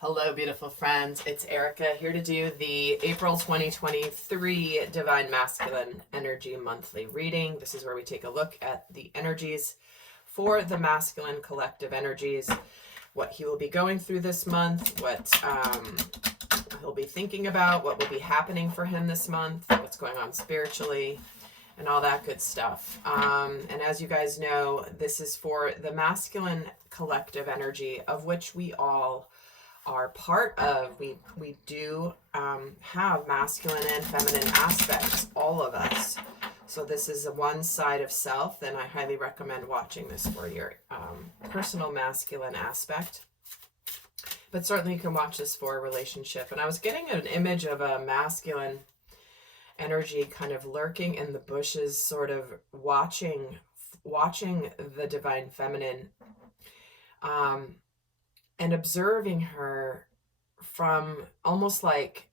Hello, beautiful friends. It's Erika here to do the April 2023 Divine Masculine Energy Monthly Reading. This is where we take a look at the energies for the masculine collective energies, what he will be going through this month, what he'll be thinking about, what will be happening for him this month, what's going on spiritually, and all that good stuff. And as you guys know, this is for the masculine collective energy of which we all are part of. We do have masculine and feminine aspects, all of us. So this is a one side of self, and I highly recommend watching this for your personal masculine aspect. But certainly you can watch this for a relationship. And I was getting an image of a masculine energy kind of lurking in the bushes, sort of watching the divine feminine, and observing her from almost like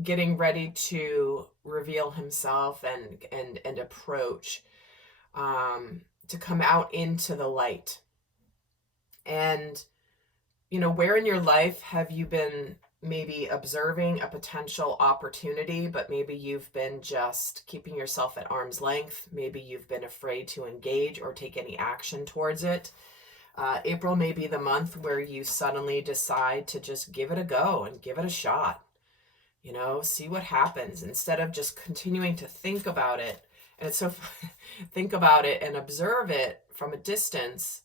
getting ready to reveal himself and approach, to come out into the light. And, you know, where in your life have you been maybe observing a potential opportunity, but maybe you've been just keeping yourself at arm's length? Maybe you've been afraid to engage or take any action towards it. April may be the month where you suddenly decide to just give it a go and give it a shot. You know, see what happens instead of just continuing to think about it. And it's so think about it and observe it from a distance.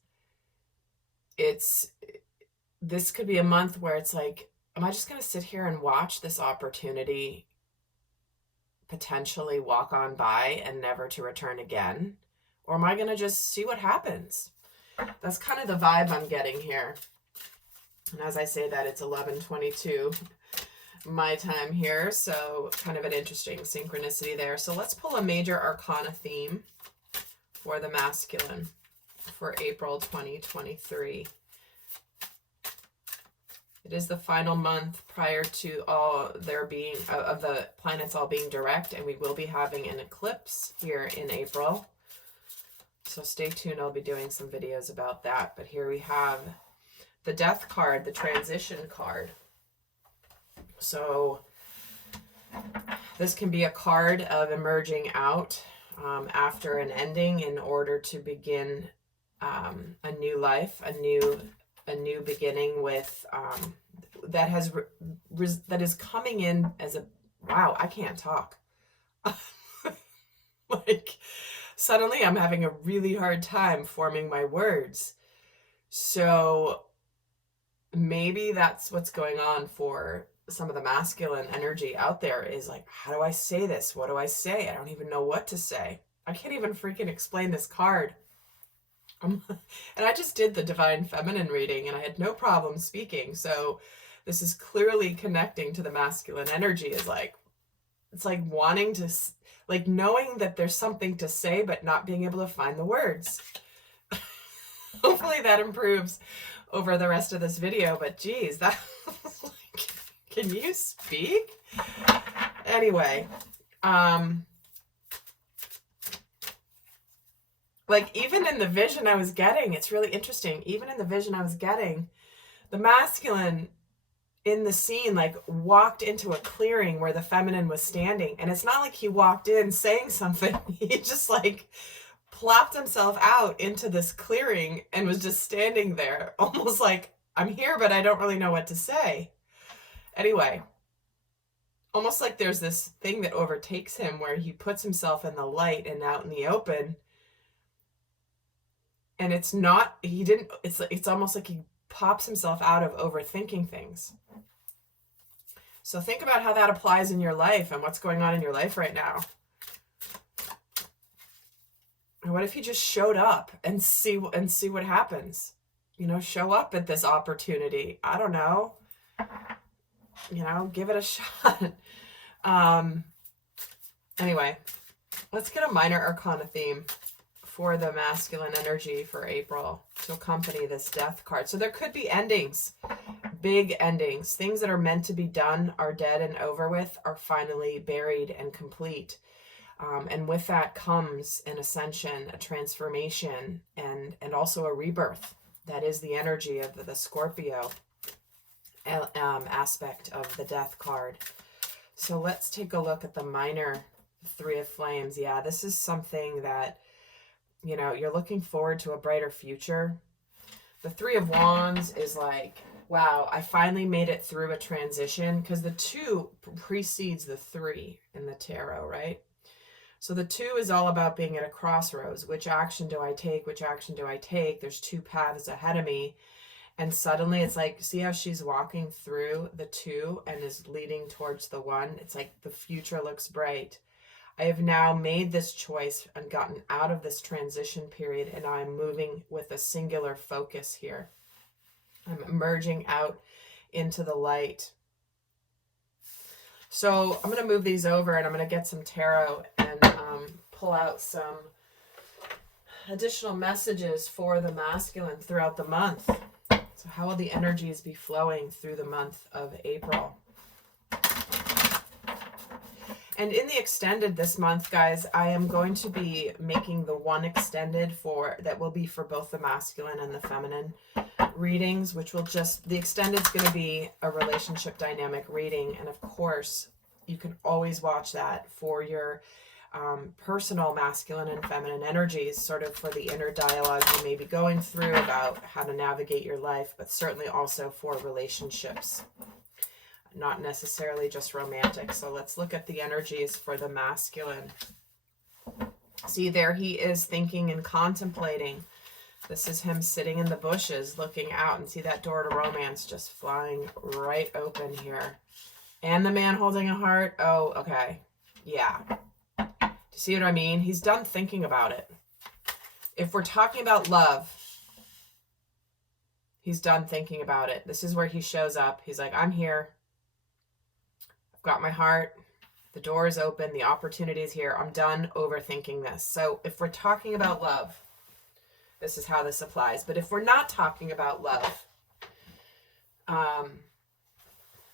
This could be a month where it's like, am I just going to sit here and watch this opportunity potentially walk on by and never to return again? Or am I going to just see what happens? That's kind of the vibe I'm getting here. And as I say that, it's 11:22 my time here, so kind of an interesting synchronicity there. So let's pull a major arcana theme for the masculine for April 2023. It is the final month prior to all there being of the planets all being direct, and we will be having an eclipse here in April. So stay tuned, I'll be doing some videos about that. But here we have the death card, the transition card. So this can be a card of emerging out after an ending in order to begin a new life, a new beginning with that is coming in as a, wow, I can't talk. Like, suddenly I'm having a really hard time forming my words. So maybe that's what's going on for some of the masculine energy out there, is like, how do I say this? What do I say? I don't even know what to say. I can't even freaking explain this card. And I just did the divine feminine reading and I had no problem speaking. So this is clearly connecting to the masculine energy. Is like, it's like wanting to, like knowing that there's something to say, but not being able to find the words. Hopefully that improves over the rest of this video, but geez, that was like, can you speak? Anyway, like even in the vision I was getting, it's really interesting. Even in the vision I was getting, the masculine in the scene like walked into a clearing where the feminine was standing, and it's not like he walked in saying something. He just like plopped himself out into this clearing and was just standing there, almost like, I'm here but I don't really know what to say. Anyway, almost like there's this thing that overtakes him where he puts himself in the light and out in the open, and it's almost like he pops himself out of overthinking things. So think about how that applies in your life and what's going on in your life right now. And what if you just showed up and see what happens? You know, show up at this opportunity. I don't know. You know, give it a shot. Anyway, let's get a minor arcana theme for the masculine energy for April to accompany this death card. So there could be endings, big endings. Things that are meant to be done are dead and over with, are finally buried and complete. And with that comes an ascension, a transformation, and also a rebirth. That is the energy of the Scorpio aspect of the Death card. So let's take a look at the minor Three of Flames. Yeah, this is something that, you know, you're looking forward to a brighter future. The Three of Wands is like, wow, I finally made it through a transition, because the 2 precedes the 3 in the tarot, right? So the 2 is all about being at a crossroads. Which action do I take? Which action do I take? There's 2 paths ahead of me. And suddenly it's like, see how she's walking through the 2 and is leading towards the 1? It's like the future looks bright. I have now made this choice and gotten out of this transition period, and I'm moving with a singular focus here. I'm emerging out into the light. So I'm going to move these over, and I'm going to get some tarot and pull out some additional messages for the masculine throughout the month. So how will the energies be flowing through the month of April? And in the extended this month, guys, I am going to be making the one extended that will be for both the masculine and the feminine readings, which will just, the extended is going to be a relationship dynamic reading. And of course, you can always watch that for your personal masculine and feminine energies, sort of for the inner dialogue you may be going through about how to navigate your life, but certainly also for relationships, not necessarily just romantic. So let's look at the energies for the masculine. See, there he is thinking and contemplating. This is him sitting in the bushes looking out, and see that door to romance just flying right open here. And the man holding a heart. Oh, okay. Yeah. Do you see what I mean? He's done thinking about it. If we're talking about love, he's done thinking about it. This is where he shows up. He's like, I'm here. I've got my heart. The door is open. The opportunity is here. I'm done overthinking this. So if we're talking about love, this is how this applies. But if we're not talking about love,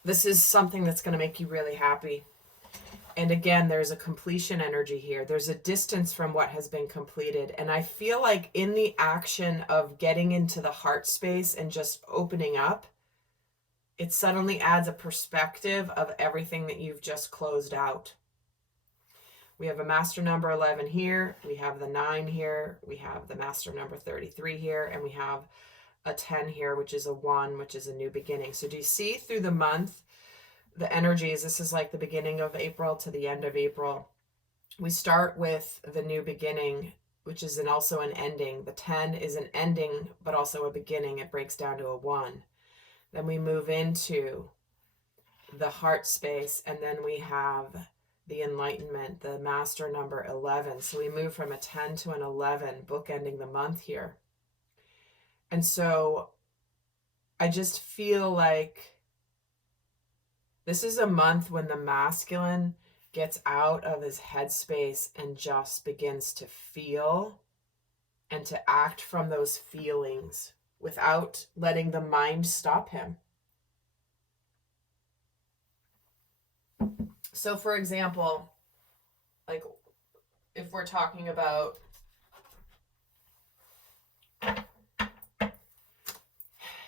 this is something that's going to make you really happy. And again, there's a completion energy here. There's a distance from what has been completed. And I feel like in the action of getting into the heart space and just opening up, it suddenly adds a perspective of everything that you've just closed out. We have a master number 11 here. We have the 9 here. We have the master number 33 here. And we have a 10 here, which is a 1, which is a new beginning. So do you see through the month, the energies? This is like the beginning of April to the end of April. We start with the new beginning, which is also an ending. The 10 is an ending, but also a beginning. It breaks down to a 1. Then we move into the heart space, and then we have the enlightenment, the master number 11. So we move from a 10 to an 11, bookending the month here. And so I just feel like this is a month when the masculine gets out of his headspace and just begins to feel and to act from those feelings without letting the mind stop him. So for example, like if we're talking about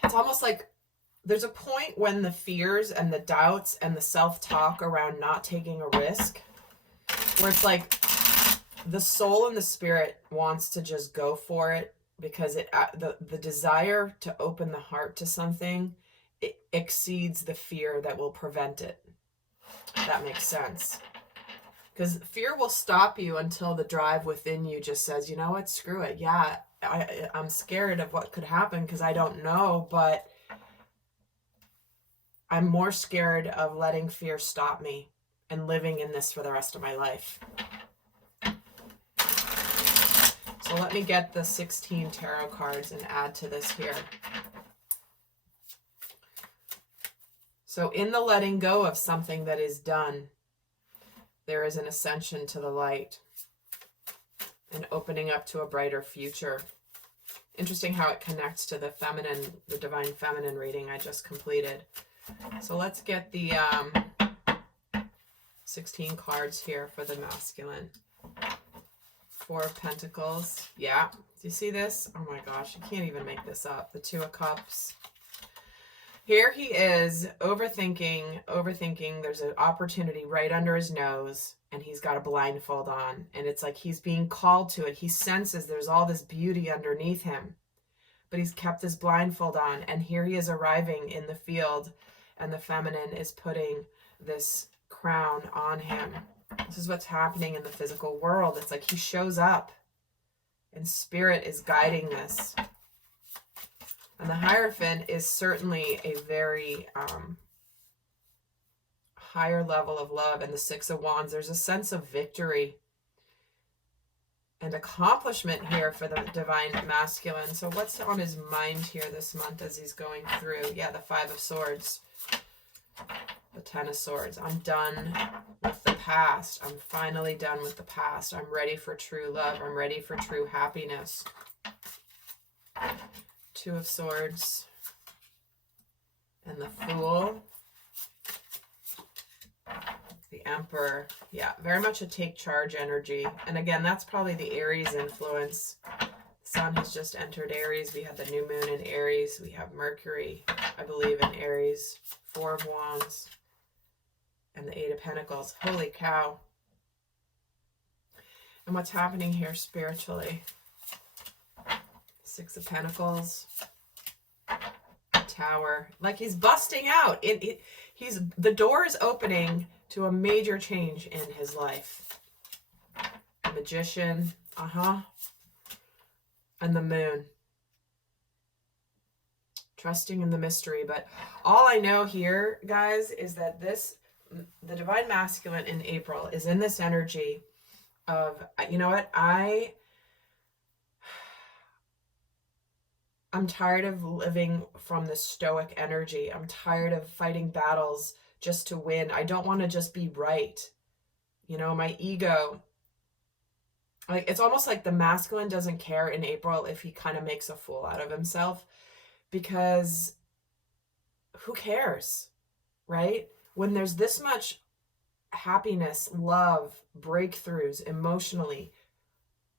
it's almost like there's a point when the fears and the doubts and the self-talk around not taking a risk, where it's like the soul and the spirit wants to just go for it, because the desire to open the heart to something, it exceeds the fear that will prevent it. If that makes sense. Because fear will stop you until the drive within you just says, you know what, screw it. Yeah, I'm scared of what could happen because I don't know, but I'm more scared of letting fear stop me and living in this for the rest of my life. So let me get the 16 tarot cards and add to this here. So in the letting go of something that is done, there is an ascension to the light and opening up to a brighter future. Interesting how it connects to the feminine, the divine feminine reading I just completed. So let's get the 16 cards here for the masculine. 4 of Pentacles. Yeah, Do you see this? Oh my gosh, you can't even make this up. The Two of Cups. Here he is, overthinking. There's an opportunity right under his nose, and he's got a blindfold on. And it's like he's being called to it. He senses there's all this beauty underneath him, but he's kept his blindfold on. And here he is arriving in the field, and the feminine is putting this crown on him. This is what's happening in the physical world. It's like he shows up, and spirit is guiding this. And the Hierophant is certainly a very higher level of love. And the Six of Wands, there's a sense of victory and accomplishment here for the Divine Masculine. So what's on his mind here this month as he's going through? Yeah, the Five of Swords, the Ten of Swords. I'm done with the past. I'm finally done with the past. I'm ready for true love. I'm ready for true happiness. Two of Swords and the Fool, the Emperor. Yeah, very much a take charge energy. And again, that's probably the Aries influence. The Sun has just entered Aries. We have the new moon in Aries. We have Mercury, I believe, in Aries. Four of Wands and the Eight of Pentacles. Holy cow. And what's happening here spiritually? Six of Pentacles, Tower. Like he's busting out. The door is opening to a major change in his life. Magician, and the Moon. Trusting in the mystery. But all I know here, guys, is that the Divine Masculine in April is in this energy of, you know what, I'm tired of living from the stoic energy. I'm tired of fighting battles just to win. I don't want to just be right. You know, my ego, like it's almost like the masculine doesn't care in April if he kind of makes a fool out of himself, because who cares, right? When there's this much happiness, love, breakthroughs emotionally,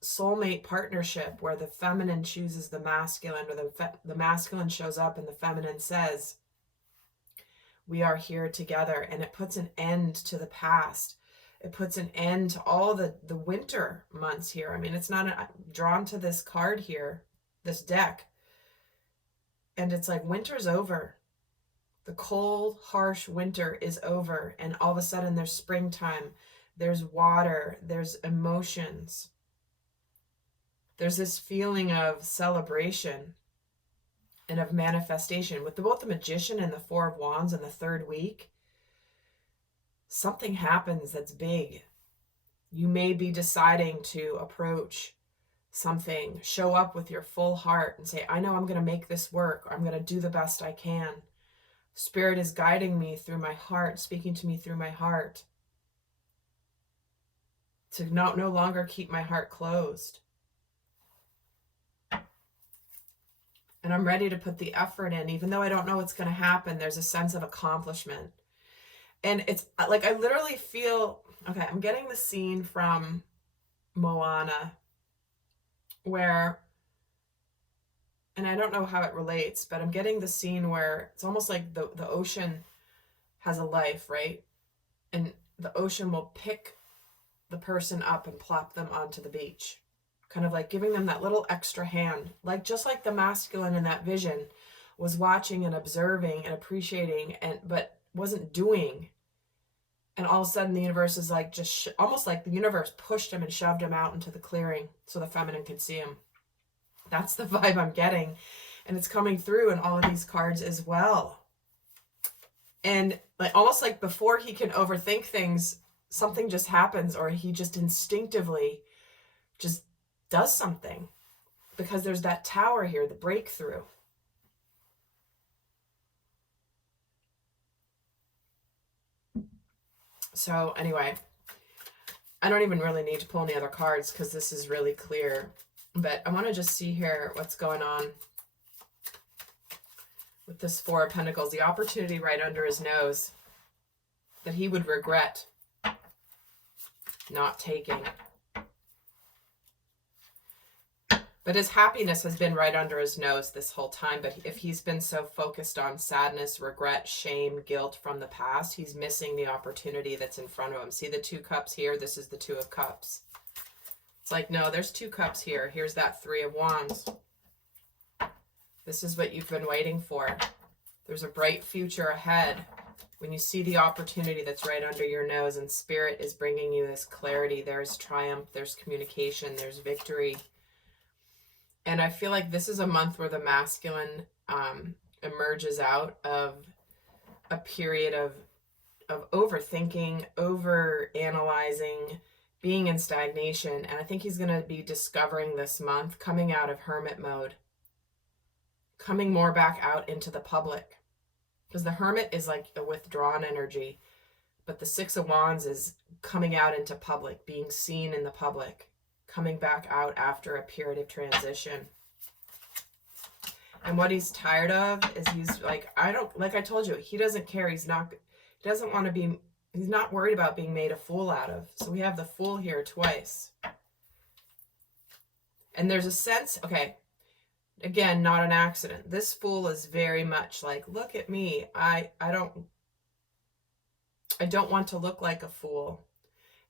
soulmate partnership where the feminine chooses the masculine, or the masculine shows up and the feminine says, we are here together, and it puts an end to the past. It puts an end to all the winter months here. I mean, it's not drawn to this card here, this deck, and it's like winter's over. The cold, harsh winter is over, and all of a sudden there's springtime, there's water, there's emotions. There's this feeling of celebration and of manifestation. With both the Magician and the Four of Wands in the third week, something happens that's big. You may be deciding to approach something, show up with your full heart and say, I know I'm going to make this work. I'm going to do the best I can. Spirit is guiding me through my heart, speaking to me through my heart, to no longer keep my heart closed. And I'm ready to put the effort in, even though I don't know what's going to happen. There's a sense of accomplishment. And it's like, I literally feel, okay, I'm getting the scene from Moana where, and I don't know how it relates, but I'm getting the scene where it's almost like the ocean has a life, right? And the ocean will pick the person up and plop them onto the beach. Kind of like giving them that little extra hand, like just like the masculine in that vision was watching and observing and appreciating, but wasn't doing. And all of a sudden the universe is like almost like the universe pushed him and shoved him out into the clearing so the feminine could see him. That's the vibe I'm getting, and it's coming through in all of these cards as well. And like almost like before he can overthink things, something just happens, or he just instinctively just does something, because there's that Tower here, the breakthrough. So anyway, I don't even really need to pull any other cards because this is really clear, but I want to just see here what's going on with this Four of Pentacles, the opportunity right under his nose that he would regret not taking. But his happiness has been right under his nose this whole time. But if he's been so focused on sadness, regret, shame, guilt from the past, he's missing the opportunity that's in front of him. See the 2 cups here? This is the 2 of cups. It's like, no, there's 2 cups here. Here's that 3 of wands. This is what you've been waiting for. There's a bright future ahead. When you see the opportunity that's right under your nose and spirit is bringing you this clarity, there's triumph, there's communication, there's victory. And I feel like this is a month where the masculine emerges out of a period of overthinking, over analyzing, being in stagnation. And I think he's going to be discovering this month, coming out of hermit mode, coming more back out into the public. Because the hermit is like a withdrawn energy, but the 6 of wands is coming out into public, being seen in the public, coming back out after a period of transition. And what he's tired of is he's like, like I told you, he doesn't care. He's not worried about being made a fool out of. So we have the Fool here twice. And there's a sense, okay, again, not an accident. This Fool is very much like, look at me. I don't want to look like a fool.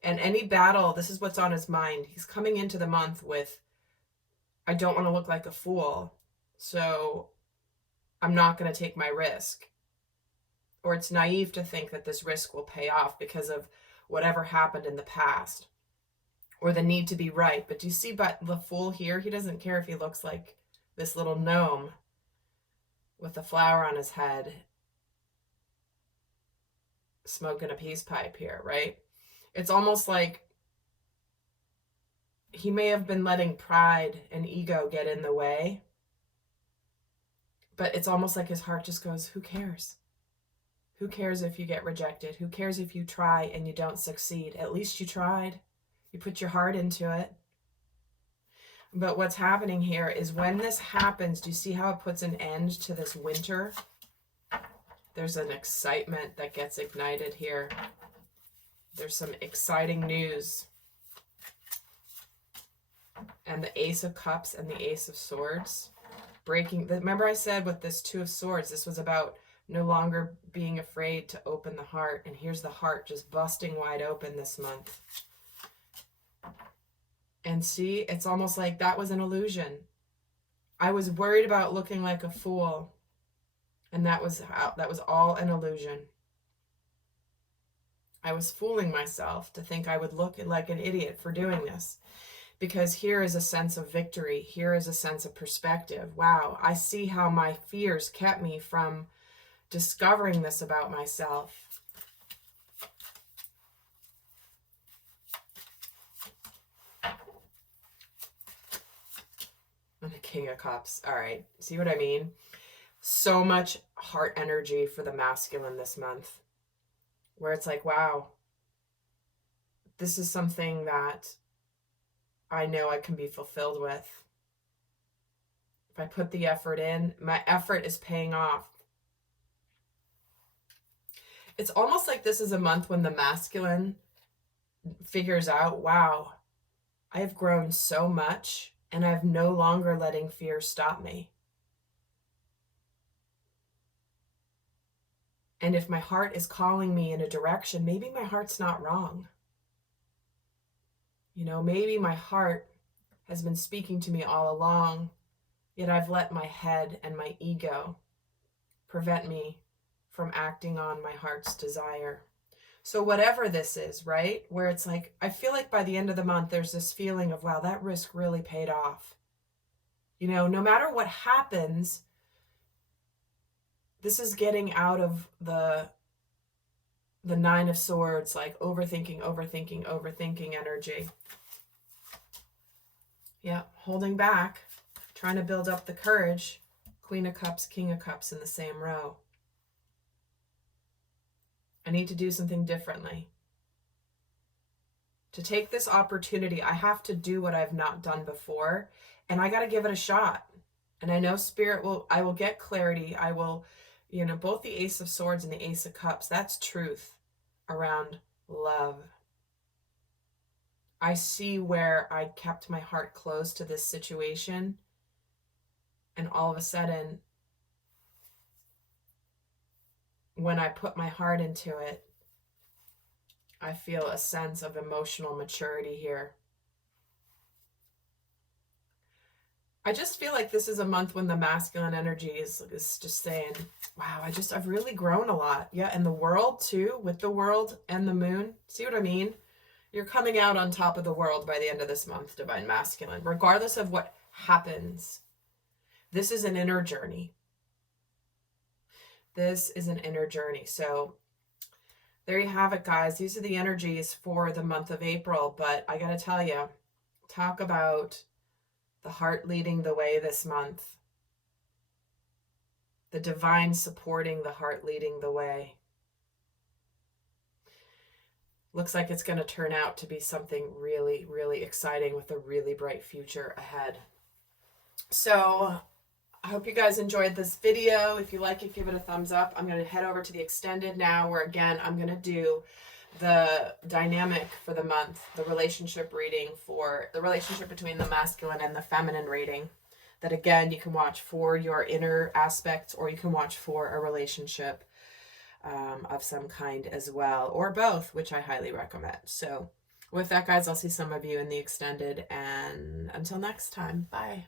And any battle, this is what's on his mind. He's coming into the month with, I don't want to look like a fool, so I'm not going to take my risk. Or it's naive to think that this risk will pay off because of whatever happened in the past. Or the need to be right. But do you see the Fool here? He doesn't care if he looks like this little gnome with a flower on his head smoking a peace pipe here, right? It's almost like he may have been letting pride and ego get in the way, but it's almost like his heart just goes, who cares? Who cares if you get rejected? Who cares if you try and you don't succeed? At least you tried. You put your heart into it. But what's happening here is when this happens, do you see how it puts an end to this winter? There's an excitement that gets ignited here. There's some exciting news. And the Ace of Cups and the Ace of Swords. Remember I said with this 2 of Swords, this was about no longer being afraid to open the heart. And here's the heart just busting wide open this month. And see, it's almost like that was an illusion. I was worried about looking like a fool. And that was all an illusion. I was fooling myself to think I would look like an idiot for doing this. Because here is a sense of victory. Here is a sense of perspective. Wow, I see how my fears kept me from discovering this about myself. And the King of Cups. All right, see what I mean? So much heart energy for the masculine this month. Where it's like, wow, this is something that I know I can be fulfilled with. If I put the effort in, my effort is paying off. It's almost like this is a month when the masculine figures out, wow, I have grown so much and I'm no longer letting fear stop me. And if my heart is calling me in a direction, maybe my heart's not wrong. You know, maybe my heart has been speaking to me all along, yet I've let my head and my ego prevent me from acting on my heart's desire. So whatever this is, right? Where it's like, I feel like by the end of the month, there's this feeling of, wow, that risk really paid off. You know, no matter what happens, this is getting out of the 9 of Swords, like overthinking energy. Yeah, holding back, trying to build up the courage. Queen of Cups, King of Cups in the same row. I need to do something differently. To take this opportunity, I have to do what I've not done before, and I got to give it a shot. And I know I will get clarity. I will, you know, both the Ace of Swords and the Ace of Cups, that's truth around love. I see where I kept my heart closed to this situation, and all of a sudden, when I put my heart into it, I feel a sense of emotional maturity here. I just feel like this is a month when the masculine energy is just saying, wow, I've really grown a lot. Yeah, and the world too, with the world and the moon. See what I mean? You're coming out on top of the world by the end of this month, Divine Masculine. Regardless of what happens, this is an inner journey. This is an inner journey. So there you have it, guys. These are the energies for the month of April. But I got to tell you, talk about the heart leading the way this month. The divine supporting the heart leading the way. Looks like it's going to turn out to be something really, really exciting with a really bright future ahead. So I hope you guys enjoyed this video. If you like it, give it a thumbs up. I'm going to head over to the extended now, where again, I'm going to do the dynamic for the month, the relationship reading for the relationship between the masculine and the feminine reading. That again, you can watch for your inner aspects, or you can watch for a relationship of some kind as well, or both, which I highly recommend. So with that, guys, I'll see some of you in the extended, and until next time, bye.